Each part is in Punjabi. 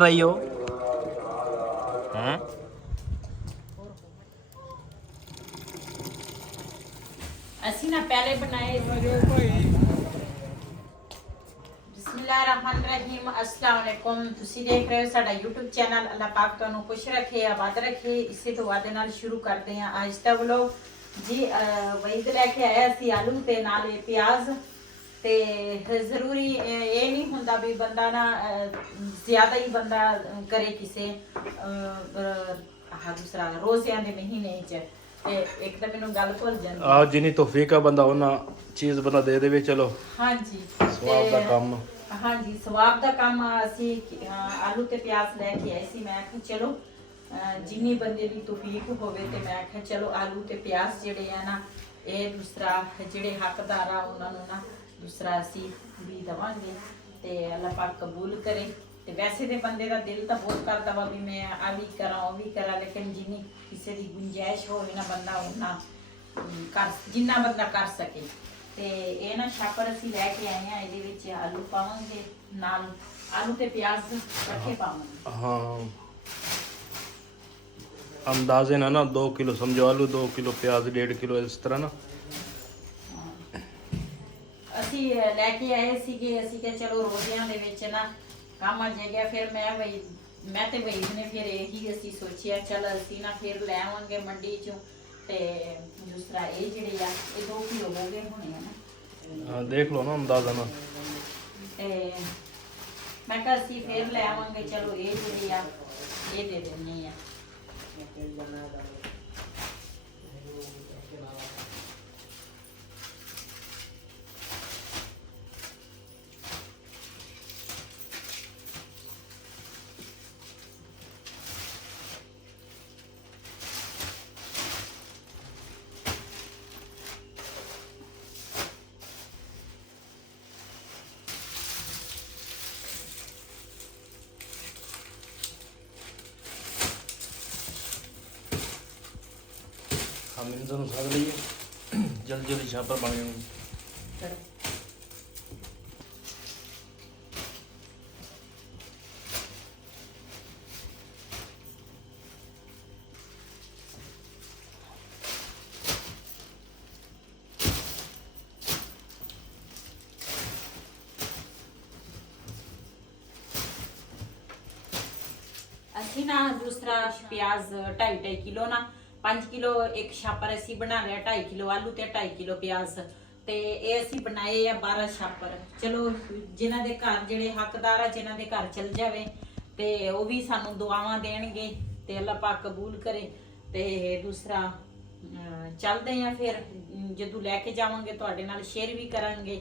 रही हो हैं? ਅਸੀਂ ਨਾ ਪਹਿਲੇ ਬਣਾਏ ਬਿਸਮਿਲ੍ਲਾਹਿਰਰਹਿਮਾनिर्रहीम अस्सलाम वालेकुम। ਤੁਸੀਂ ਦੇਖ ਰਹੇ ਹੋ ਸਾਡਾ YouTube ਚੈਨਲ। ਅੱਲਾਹ ਪਾਕ ਤੁਹਾਨੂੰ ਖੁਸ਼ ਰੱਖੇ, ਆਬਾਦ ਰੱਖੇ। ਇਸੇ ਤੋਂ ਵਾਦੇ ਨਾਲ ਸ਼ੁਰੂ ਕਰਦੇ ਹਾਂ ਅੱਜ ਦਾ ਵਲੋਗ। ਜੀ ਵਹੀਦ ਲੈ ਕੇ ਆਇਆ ਸੀ ਆਲੂ ਤੇ ਨਾਲ ਇਹ ਪਿਆਜ਼ ਤੇ ਜ਼ਰੂਰੀ ਇਹ ਨਹੀਂ ਹੁੰਦਾ ਵੀ ਬੰਦਾ ਨਾ ਜ਼ਿਆਦਾ ਹੀ ਬੰਦਾ ਕਰੇ ਕਿਸੇ ਦੂਸਰਾ ਰੋਜ਼ਿਆਂ ਦੇ ਮਹੀਨੇ ਚ ਤੇ ਇੱਕ ਤਾਂ ਮੈਨੂੰ ਗੱਲ ਭੁੱਲ ਜਾਂਦੀ ਆ ਜਿੰਨੀ ਤੋਫੀਕ ਆ ਬੰਦਾ ਉਹਨਾਂ ਚੀਜ਼ ਬੰਦਾ ਦੇ ਦੇਵੇ। ਚਲੋ ਹਾਂਜੀ ਸਵਾਬ ਦਾ ਕੰਮ। ਹਾਂਜੀ ਸਵਾਬ ਦਾ ਕੰਮ। ਅਸੀਂ ਆਲੂ ਤੇ ਪਿਆਜ਼ ਲੈ ਕੇ ਆਏ ਸੀ। ਮੈਂ ਕਿਹਾ ਚਲੋ ਜਿੰਨੀ ਬੰਦੇ ਦੀ ਤੌਫੀਕ ਹੋਵੇ ਤੇ ਮੈਂ ਕਿਹਾ ਚਲੋ ਆਲੂ ਤੇ ਪਿਆਜ਼ ਜਿਹੜੇ ਆ ਨਾ ਇਹ ਦੂਸਰਾ ਜਿਹੜੇ ਹੱਕਦਾਰ ਆ ਉਹਨਾਂ ਨੂੰ ਨਾ ਦੂਸਰਾ ਅਸੀਂ ਵੀ ਦੇਵਾਂਗੇ ਤੇ ਅੱਲਾਹ ਪਾਕ ਕਬੂਲ ਕਰੇ। ਤੇ ਵੈਸੇ ਤੇ ਬੰਦੇ ਦਾ ਦਿਲ ਤਾਂ ਬਹੁਤ ਕਰਦਾ ਵਾ ਵੀ ਮੈਂ ਆ ਵੀ ਕਰਾਂ ਉਹ ਵੀ ਕਰਾਂ, ਲੇਕਿਨ ਜਿੰਨੀ ਕਿਸੇ ਦੀ ਗੁੰਜਾਇਸ਼ ਹੋਵੇ ਨਾ ਬੰਦਾ ਉਹਨਾਂ ਕਰ ਜਿੰਨਾ ਬੰਦਾ ਕਰ ਸਕੇ। ਤੇ ਇਹ ਨਾ ਛਾਪਰ ਅਸੀਂ ਲੈ ਕੇ ਆਏ ਆ। ਇਹਦੇ ਵਿੱਚ ਆਲੂ ਪਾਵਾਂਗੇ, ਨਾਲ ਆਲੂ ਤੇ ਪਿਆਜ਼ ਇਕੱਠੇ ਪਾਵਾਂਗੇ। ਹਾਂ ਅੰਦਾਜ਼ੇ ਨਾਲ ਨਾ 2 ਕਿਲੋ ਸਮਝੋ ਆਲੂ, 2 ਕਿਲੋ ਪਿਆਜ਼, 1.5 ਕਿਲੋ ਇਸ ਤਰ੍ਹਾਂ ਨਾ ਅਸੀਂ ਲੈ ਕੇ ਆਏ ਸੀਗੇ। ਅਸੀਂ ਕਿ ਚਲੋ ਰੋਜ਼ਿਆਂ ਦੇ ਵਿੱਚ ਨਾ ਕੰਮ ਆ ਜਾਏਗਾ। ਫਿਰ ਮੈਂ ਤੇ ਵਹੀਦ ਨੇ ਫਿਰ ਇਹੀ ਅਸੀਂ ਸੋਚਿਆ ਚਲ ਅਸੀਂ ਨਾ ਫਿਰ ਲੈ ਆਵਾਂਗੇ ਮੰਡੀ ਚੋਂ ਤੇ ਦੂਸਰਾ ਇਹ ਜਿਹੜੇ ਆ ਇਹ 2 ਕਿਲੋ ਹੋ ਗਏ ਹੋਣੇ ਆ ਨਾ। ਹਾਂ ਦੇਖ ਲਓ ਨਾ ਅੰਦਾਜ਼ਾ ਨਾਲ। ਤੇ ਮੈਂ ਕਿਹਾ ਅਸੀਂ ਫਿਰ ਲੈ ਆਵਾਂਗੇ। ਚਲੋ ਇਹ ਜਿਹੜੇ ਆ ਇਹ ਦੇ ਦਿੰਦੇ ਆ। हम इन दोनों साथ लिए जल्दी जल्दी छापर बन गए। ਅਸੀਂ ਨਾ ਦੂਸਰਾ ਪਿਆਜ਼ 2.5 ਕਿਲੋ ਨਾ 5 ਕਿਲੋ ਇੱਕ ਛਾਪਰ ਅਸੀਂ ਬਣਾ ਲਿਆ। 2.5 ਕਿਲੋ ਆਲੂ ਤੇ 2.5 ਕਿਲੋ ਪਿਆਜ਼ ਤੇ ਇਹ ਅਸੀਂ ਬਣਾਏ ਆ 12 ਛਾਪਰ। ਚਲੋ ਜਿਨ੍ਹਾਂ ਦੇ ਘਰ ਜਿਹੜੇ ਹੱਕਦਾਰ ਆ ਜਿਨ੍ਹਾਂ ਦੇ ਘਰ ਚਲ ਜਾਵੇ ਤੇ ਉਹ ਵੀ ਸਾਨੂੰ ਦੁਆਵਾਂ ਦੇਣਗੇ ਤੇ ਅੱਲਾਹ ਪਾਕ ਕਬੂਲ ਕਰੇ। ਤੇ ਦੂਸਰਾ ਚੱਲਦੇ ਆ ਫਿਰ ਜਦੋਂ ਲੈ ਕੇ ਜਾਵਾਂਗੇ ਤੁਹਾਡੇ ਨਾਲ ਸ਼ੇਅਰ ਵੀ ਕਰਾਂਗੇ।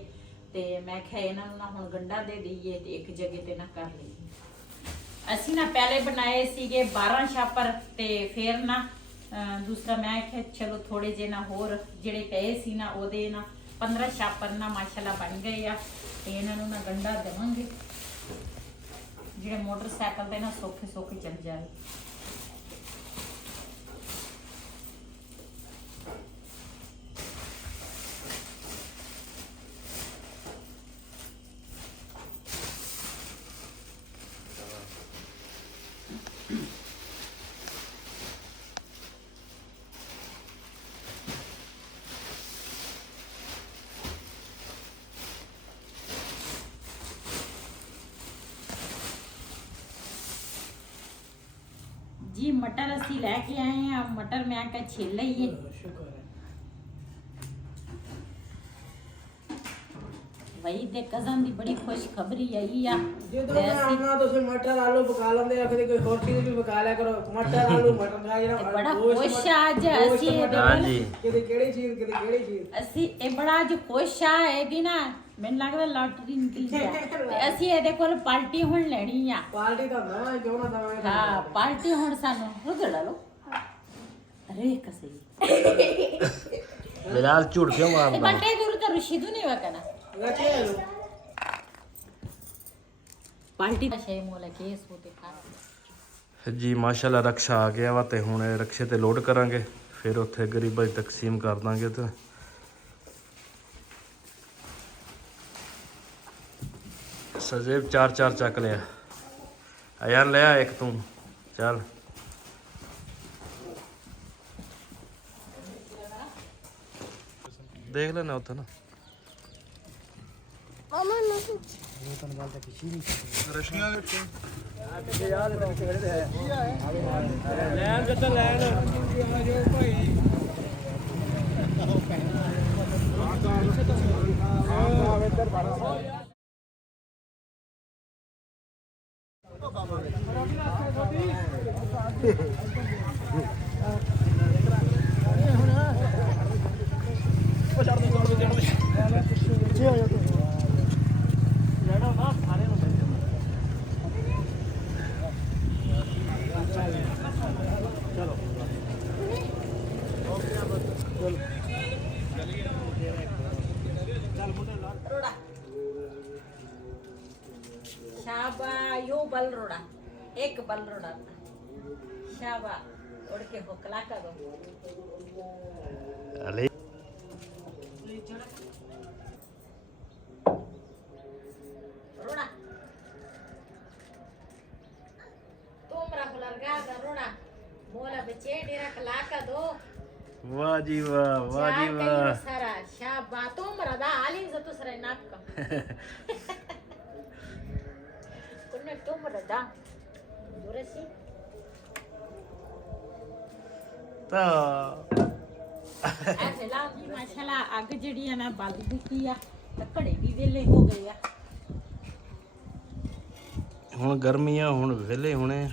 ਤੇ ਮੈਂ ਕਿਹਾ ਇਹਨਾਂ ਨੂੰ ਨਾ ਹੁਣ ਗੰਢਾ ਦੇ ਦਈਏ ਤੇ ਇੱਕ ਜਗ੍ਹਾ ਤੇ ਨਾ ਕਰ ਲਈਏ। ਅਸੀਂ ਨਾ ਪਹਿਲੇ ਬਣਾਏ ਸੀਗੇ 12 ਛਾਪਰ ਤੇ ਫਿਰ ਨਾ ਦੂਸਰਾ ਮੈਂ ਕਿਹਾ ਚਲੋ ਥੋੜੇ ਜਿਹੇ ਨਾ ਹੋਰ ਜਿਹੜੇ ਪਏ ਸੀ ਨਾ ਉਹਦੇ ਨਾ 15 ਛਾਪਰ ਨਾ ਮਾਸ਼ਾਅੱਲਾ ਬਣ ਗਏ ਆ। ਤੇ ਇਹਨਾਂ ਨੂੰ ਨਾ ਗੰਢਾ ਦੇਵਾਂਗੇ ਜਿਹੜੇ ਮੋਟਰਸਾਈਕਲ ਤੇ ਨਾ ਸੌਖੇ ਸੌਖੇ ਚੱਲ ਜਾਵੇ। जी मटर असी लैके आए हैं। मटर मैं क्या छिल लईए। वही दे कज़न दी बड़ी खुशखबरी आई आ। ਜਦੋਂ ਮੈਂ ਆਉਣਾ ਤੁਸੀਂ ਮਟਰ ਆਲੂ ਪਕਾ ਲੈਂਦੇ ਆ, ਫਿਰ ਕੋਈ ਹੋਰ ਚੀਜ਼ ਵੀ ਪਕਾ ਲਿਆ ਕਰੋ। ਮਟਰ ਆਲੂ ਮਟਰ ਖਾ ਜਿਹੜਾ बड़ा खुश आज असी हाँ जी ਕਿਤੇ ਕਿਹੜੀ ਚੀਜ਼ ਕਿਤੇ ਕਿਹੜੀ ਚੀਜ਼। ਅਸੀਂ ਇਹ ਬੜਾ ਅੱਜ ਖੁਸ਼ ਆ। ਇਹਦੀ ਨਾ ਮੈਨੂੰ ਲੱਗਦਾ ਲਾਟਰੀ ਨਿਕਲੀ ਆ ਤੇ ਅਸੀਂ ਇਹਦੇ ਕੋਲ ਪਾਰਟੀ ਹੁਣ ਲੈਣੀ ਆ। ਪਾਰਟੀ ਤਾਂ ਦਵਾਂ ਕਿਉਂ ਨਾ ਦਵਾਂਗੇ। ਹਾਂ ਪਾਰਟੀ ਹੁਣ ਸਾਨੂੰ ਰੁਗੜਾ ਲਓ। ਅਰੇ ਕਸਈ बिलाल झूठ क्यों ਇਹ मारता ਬੰਟੇ ਗੁਰੂ ਤਾਂ ਰਸ਼ੀਦੂ ਨਹੀਂ ਵਕਣਾ ਰੱਖੇ ਲੋ ਪਾਰਟੀ ਦਾ ਸ਼ੇ ਮੋਲਾ ਕੇਸ ਹੋਤੇ ਖਾ। ਜੀ ਮਾਸ਼ਾਅੱਲਾ ਰਕਸ਼ਾ ਆ ਗਿਆ ਵਾ ਤੇ ਹੁਣ ਇਹ ਰਕਸ਼ੇ ਤੇ ਲੋਡ ਕਰਾਂਗੇ, ਫਿਰ ਉੱਥੇ ਗਰੀਬਾਂ 'ਚ ਤਕਸੀਮ ਕਰ ਦਾਂਗੇ। ਤੇ ਸਜੇਬ 4-4 ਚੱਕ ਲਿਆ। ਅਯਾਨ ਲੈ ਆ ਇੱਕ ਤੂੰ ਚੱਲ ਦੇਖ ਲੈਣਾ ਉੱਥੇ ਨਾ रोड़ा शाबा यो बल रोड़ा एक बल रोड़ा शाबा उड़ के होकला का दो अले रोड़ा तुम रखलर गा रोड़ा मोला बच्चे डेरा कला का दो वाह जी वाह वाह जी वाह सारा शाबा तुम रदा आली जतु सरे नाक का कुन्ने तुम रदा जोरसी ਤਾਂ ਐ ਫਿਲਹਾਲ ਜੀ ਮਾਸ਼ਾਅੱਲਾ ਅੱਗ ਜਿਹੜੀ ਆ ਨਾ ਬਲ ਦਿੱਤੀ ਆ ਤੇ ਘੜੇ ਵੀ ਵੇਲੇ ਹੋ ਗਏ ਆ ਹੁਣ ਗਰਮੀਆਂ ਹੁਣ ਵਿਹਲੇ ਹੋਣੇ ਆ।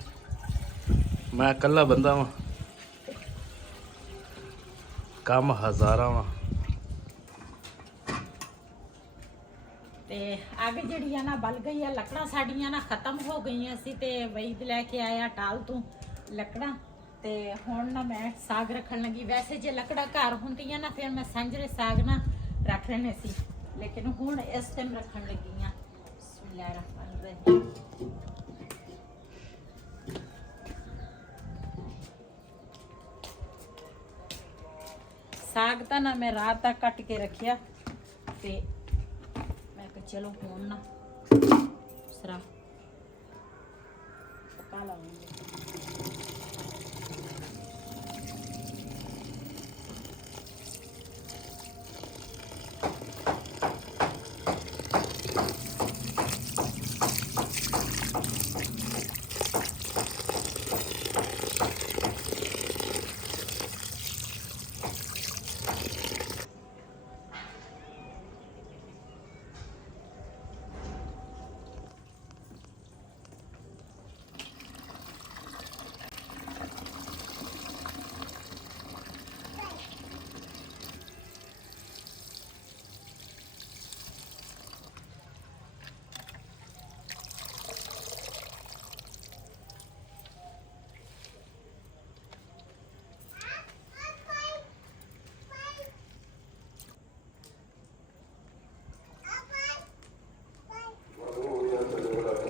ਮੈਂ ਇਕੱਲਾ ਬੰਦਾ ਵਾਂ ਕੰਮ ਹਜ਼ਾਰਾਂ ਵਾਂ ਤੇ ਅੱਗ ਜਿਹੜੀ ਆ ਨਾ ਬਲ ਗਈ ਆ ਲੱਕੜਾਂ ਸਾਡੀਆਂ ਨਾ ਖਤਮ ਹੋ ਗਈਆਂ ਸੀ ਤੇ ਵਈਦ ਲੈ ਕੇ ਆਇਆ ਟਾਲ ਤੋਂ ਲੱਕੜਾਂ ਤੇ ਹੁਣ ਨਾ ਮੈਂ ਸਾਗ ਰੱਖਣ ਲੱਗੀ ਵੈਸੇ ਜੇ ਲੱਕੜਾਂ ਘਰ ਹੁੰਦੀਆਂ ਨਾ ਫਿਰ ਮੈਂ ਸੰਜਰੇ ਸਾਗ ਨਾ ਰੱਖ ਲੈਣੇ ਸੀ ਲੇਕਿਨ ਹੁਣ ਇਸ ਟਾਈਮ ਰੱਖਣ ਲੱਗੀ ਆ ਬਿਸਮਿਲ੍ਲਾਹਿਰਰਹਿਮਾਨਿਰਰਹੀਮ ਸਾਗ ਤਾਂ ਨਾ ਮੈਂ ਰਾਤ ਤੱਕ ਕੱਟ ਕੇ ਰੱਖਿਆ ਤੇ ਮੈਂ ਕਿਹਾ ਚਲੋ ਹੁਣ ਨਾ ਦੂਸਰਾ ਪਕਾ ਲਾਂਗੇ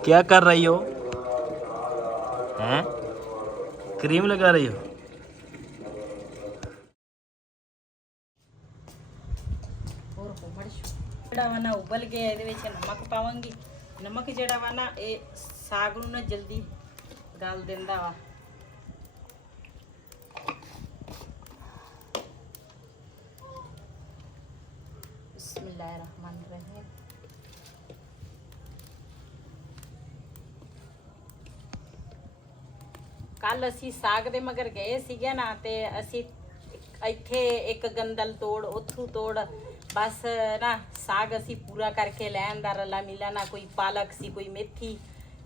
क्या कर रही हो हैं क्रीम लगा रही हो ਹੋਰ ਕੋਮੜ ਜਿਹੜਾ ਵਾ ਨਾ ਉਬਲ ਗਿਆ ਇਹਦੇ ਵਿੱਚ ਨਮਕ ਪਾਵਾਂਗੀ ਨਮਕ ਜਿਹੜਾ ਵਾ ਨਾ ਇਹ ਸਾਗ ਨੂੰ ਨਾ ਜਲਦੀ ਗਲ ਦਿੰਦਾ ਵਾ ਬਿਸਮਿਲ੍ਲਾਹਿਰਰਹਿਮਾਨਿਰਰਹੀਮ ਕੱਲ ਅਸੀਂ ਸਾਗ ਦੇ ਮਗਰ ਗਏ ਸੀਗੇ ਨਾ ਤੇ ਅਸੀਂ ਇੱਥੇ ਇੱਕ ਗੰਦਲ ਤੋੜ ਉੱਥੋਂ ਤੋੜ ਬਸ ਨਾ ਸਾਗ ਅਸੀਂ ਪੂਰਾ ਕਰਕੇ ਲੈਣ ਦਾ ਰੱਲਾ ਮਿਲਾ ਨਾ ਕੋਈ ਪਾਲਕ ਸੀ ਕੋਈ ਮੇਥੀ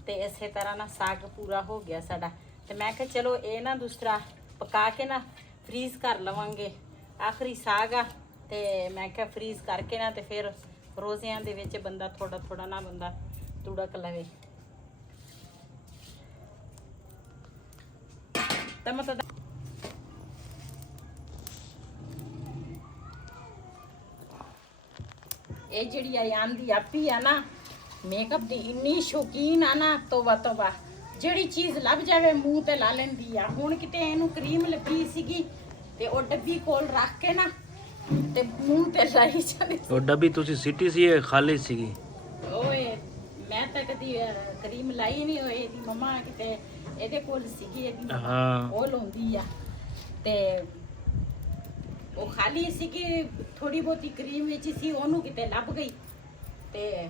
ਤੇ ਇਸੇ ਤਰ੍ਹਾਂ ਨਾ ਸਾਗ ਪੂਰਾ ਹੋ ਗਿਆ ਸਾਡਾ ਤੇ ਮੈਂ ਕਿਹਾ ਚਲੋ ਇਹ ਨਾ ਦੂਸਰਾ ਪਕਾ ਕੇ ਨਾ ਫਰੀਜ਼ ਕਰ ਲਵਾਂਗੇ ਆਖਰੀ ਸਾਗ ਆ ਤੇ ਮੈਂ ਕਿਹਾ ਫਰੀਜ਼ ਕਰਕੇ ਨਾ ਤੇ ਫਿਰ ਰੋਜ਼ਿਆਂ ਦੇ ਵਿੱਚ ਬੰਦਾ ਥੋੜਾ ਥੋੜਾ ਨਾ ਬੰਦਾ ਤੁੜਕ ਲਵੇ ਤਾਂ ਮਤਲਬ ਇਹ ਜਿਹੜੀ ਆਯਾਨ ਦੀ ਆਪੀ ਆ ਨਾ ਮੇਕਅਪ ਦੀ ਇੰਨੀ ਸ਼ੌਕੀਨ ਆ ਨਾ ਤੋਬਾ ਜਿਹੜੀ ਚੀਜ਼ ਲੱਭ ਜਾਵੇ ਮੂੰਹ ਤੇ ਲਾ ਲੈਂਦੀ ਆ ਹੁਣ ਕਿਤੇ ਇਹਨੂੰ ਕਰੀਮ ਲੱਗੀ ਸੀਗੀ ਤੇ ਉਹ ਡੱਬੀ ਕੋਲ ਰੱਖ ਕੇ ਨਾ ਤੇ ਮੂੰਹ ਤੇ ਲਾਈ ਜਾਂਦੀ ਉਹ ਡੱਬੀ ਤੁਸੀਂ ਸਿੱਟੀ ਸੀ ਇਹ ਖਾਲੀ ਸੀਗੀ ਓਏ ਮੈਂ ਤਾਂ ਕਦੀ ਕਰੀਮ ਲਾਈ ਨਹੀਂ ਹੋਈ ਇਹਦੀ ਮੰਮਾ ਕਿਤੇ ਇਹਦੇ ਕੋਲ ਸੀਗੀ ਇਹਦੀ ਹਾਂ ਉਹ ਲਾਉਂਦੀ ਆ ਤੇ ਉਹ ਖਾਲੀ ਸੀ ਕਿ ਥੋੜੀ ਬਹੁਤੀ ਕਰੀਮ ਵਿੱਚ ਸੀ ਉਹਨੂੰ ਕਿਤੇ ਲੱਭ ਗਈ ਤੇ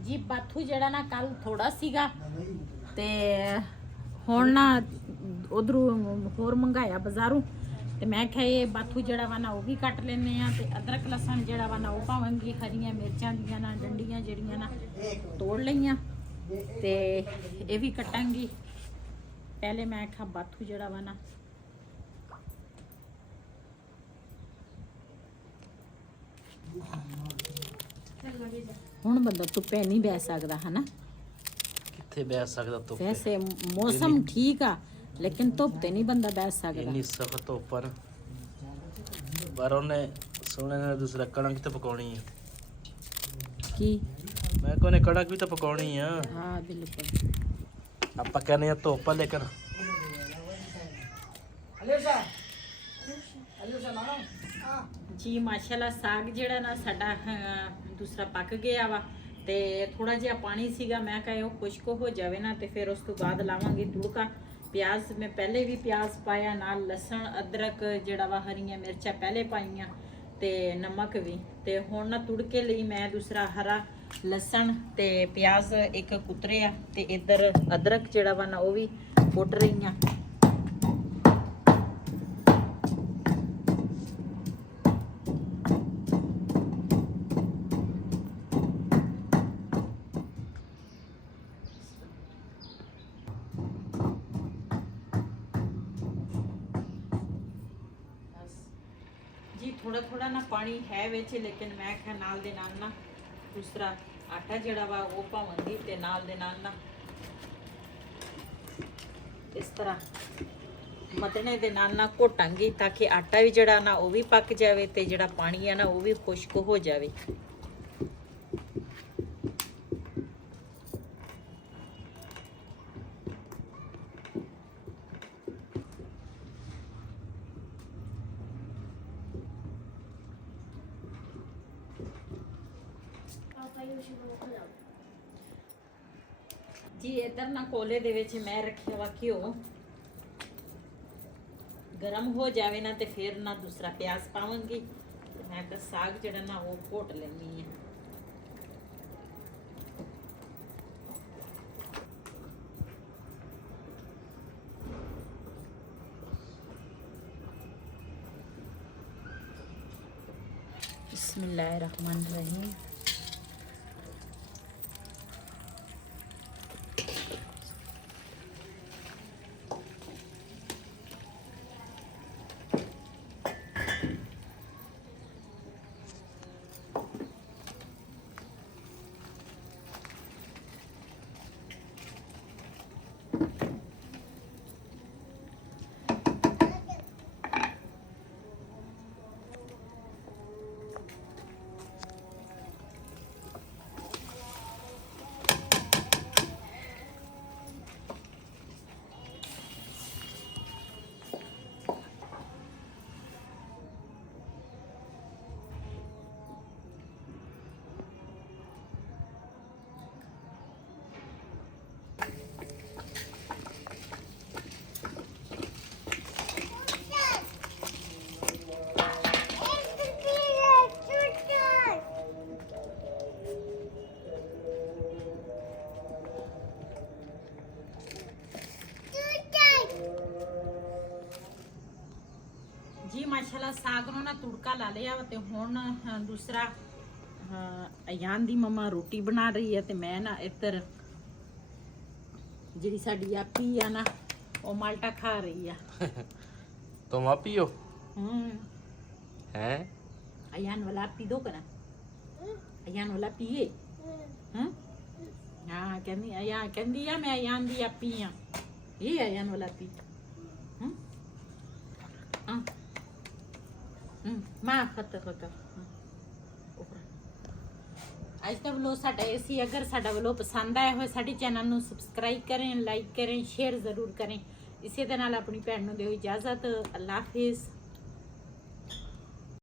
ਜੀ ਬਾਥੂ ਜਿਹੜਾ ਨਾ ਕੱਲ ਥੋੜਾ ਸੀਗਾ ਤੇ ਹੁਣ ਨਾ ਉਧਰੋਂ ਹੋਰ ਮੰਗਾਇਆ ਬਾਜ਼ਾਰੋਂ ਤੇ ਮੈਂ ਕਿਹਾ ਇਹ ਬਾਥੂ ਜਿਹੜਾ ਵਾ ਨਾ ਉਹ ਵੀ ਕੱਟ ਲੈਨੇ ਆ ਤੇ ਅਦਰਕ ਲਸਣ ਜਿਹੜਾ ਵਾ ਨਾ ਉਹ ਪਾਵਾਂਗੀ ਹਰੀਆਂ ਮਿਰਚਾਂ ਦੀਆਂ ਨਾ ਡੰਡੀਆਂ ਜਿਹੜੀਆਂ ਨਾ ਤੋੜ ਲਈਆਂ ਤੇ ਇਹ ਵੀ ਕੱਟਾਂਗੀ ਪਹਿਲੇ ਮੈਂ ਕਿਹਾ ਬਾਥੂ ਜਿਹੜਾ ਵਾ ਨਾ ਹੁਣ ਬੰਦਾ ਧੁੱਪੇ ਨਹੀਂ ਬਹਿ ਸਕਦਾ ਹਨਾ ਕਿੱਥੇ ਬੈਠ ਸਕਦਾ ਧੁੱਪ ਤੇ? ਵੈਸੇ ਮੌਸਮ ਠੀਕ ਆ ਲੇਕਿਨ ਧੁੱਪ ਤੇ ਨਹੀਂ ਬੰਦਾ ਬਹਿ ਸਕਦਾ ਇੰਨੀ ਸਖਤ ਉੱਪਰ ਪਰ ਉਹਨੇ ਸੋਹਣੇ ਨਾਲ ਦੂਸਰਾ ਕਣਕ ਤੇ ਪਕਾਉਣੀ ਆ ਕੀ ਮੈਂ ਕੋਨੇ ਕਣਕ ਵੀ ਤਾਂ ਪਕਾਉਣੀ ਆ ਹਾਂ ਬਿਲਕੁਲ ਆਪਾਂ ਕਹਿੰਦੇ ਆ ਧੁੱਪ ਆ ਲੇਕਿਨ ਜੀ ਮਾਸ਼ਾਅੱਲਾ ਸਾਗ ਜਿਹੜਾ ਨਾ ਸਾਡਾ ਦੂਸਰਾ ਪੱਕ ਗਿਆ ਵਾ ਤੇ ਥੋੜਾ ਜਿਹਾ ਪਾਣੀ ਸੀਗਾ ਮੈਂ ਕਿਹਾ ਉਹ ਖੁਸ਼ਕ ਹੋ ਜਾਵੇ ਨਾ ਤੇ ਫਿਰ ਉਸ ਤੋਂ ਬਾਅਦ ਲਾਵਾਂਗੇ ਤੁੜਕਾ ਪਿਆਜ਼ ਮੈਂ ਪਹਿਲੇ ਵੀ ਪਿਆਜ਼ ਪਾਇਆ ਨਾਲ ਲਸਣ ਅਦਰਕ ਜਿਹੜਾ ਵਾ ਹਰੀਆਂ ਮਿਰਚਾਂ ਪਹਿਲੇ ਪਾਈਆਂ ਤੇ ਨਮਕ ਵੀ ਤੇ ਹੁਣ ਨਾ ਤੁੜਕੇ ਲਈ ਮੈਂ ਦੂਸਰਾ ਹਰਾ ਲਸਣ ਤੇ ਪਿਆਜ਼ ਇੱਕ ਕੁਤਰਿਆ ਤੇ ਇੱਧਰ ਅਦਰਕ ਜਿਹੜਾ ਵਾ ਨਾ ਉਹ ਵੀ ਕੁੱਟ ਰਹੀਆਂ ਜੀ ਥੋੜਾ ਥੋੜਾ ਨਾ ਪਾਣੀ ਹੈ ਵਿੱਚ ਲੇਕਿਨ ਮੈਂ ਕਿਹਾ ਨਾਲ ਦੇ ਨਾਲ ਨਾ ਦੂਸਰਾ ਆਟਾ ਜਿਹੜਾ ਵਾ ਉਹ ਪਾਵਾਂਗੀ ਤੇ ਨਾਲ ਦੇ ਨਾਲ ਨਾ ਇਸ ਤਰ੍ਹਾਂ ਮਤਨੇ ਦੇ ਨਾਲ ਨਾ ਘੋਟਾਂਗੀ ਤਾਂ ਕਿ ਆਟਾ ਵੀ ਜਿਹੜਾ ਨਾ ਉਹ ਵੀ ਪੱਕ ਜਾਵੇ ਤੇ ਜਿਹੜਾ ਪਾਣੀ ਆ ਨਾ ਉਹ ਵੀ ਖੁਸ਼ਕ ਹੋ ਜਾਵੇ ਜੀ ਇਧਰ ਨਾ ਕੋਲੇ ਦੇ ਵਿੱਚ ਮੈਂ ਰੱਖਿਆ ਵਾ ਘਿਓ ਗਰਮ ਹੋ ਜਾਵੇ ਨਾ ਤੇ ਫਿਰ ਨਾ ਦੂਸਰਾ ਪਿਆਜ਼ ਪਾਵਾਂਗੀ ਤੇ ਮੈਂ ਤਾਂ ਸਾਗ ਜਿਹੜਾ ਨਾ ਉਹ ਘੋਟ ਲੈਣੀ ਹੈ बिस्मिल्लाहिर्रहमानिर्रहीम जी माशाल्लाह साग ਨੂੰ ਨਾ ਤੁੜਕਾ ਲਾ ਲਿਆ ਵਾ ਤੇ ਹੁਣ ਦੂਸਰਾ ਅਯਾਨ ਦੀ ਮਮਾ ਰੋਟੀ ਬਣਾ ਰਹੀ ਹੈ ਤੇ ਮੈਂ ਨਾ ਇੱਧਰ ਜਿਹੜੀ ਸਾਡੀ ਆਪੀ ਆ ਨਾ ਉਹ ਮਾਲਟਾ ਖਾ ਰਹੀ ਆ तुम आप पियो हैं ਅਯਾਨ ਵਾਲਾ ਪੀ ਦੋ ਕਨਾ ਅਯਾਨ ਵਾਲਾ ਪੀਏ ਹਾਂ ਹਾਂ ਕਹਿੰਦੀ ਆ ਮੈਂ ਅਯਾਨ ਦੀ ਆਪੀ ਆ ਇਹ ਅਯਾਨ ਵਾਲਾ ਪੀ ਹਾਂ ਮਾਂ ਖਤ ਅੱਜ ਦਾ ਵਲੋਗ ਸਾਡਾ ਇਹ ਸੀ ਅਗਰ ਸਾਡਾ ਵਲੋਗ ਪਸੰਦ ਆਇਆ ਹੋਵੇ ਸਾਡੇ ਚੈਨਲ ਨੂੰ ਸਬਸਕ੍ਰਾਈਬ ਕरें ਲਾਈਕ ਕरें ਸ਼ੇਅਰ ਜ਼ਰੂਰ ਕरें ਇਸੇ ਦੇ ਨਾਲ ਆਪਣੀ ਭੈਣ ਨੂੰ ਦਿਓ ਇਜਾਜ਼ਤ ਅੱਲਾ ਹਾਫਿਜ਼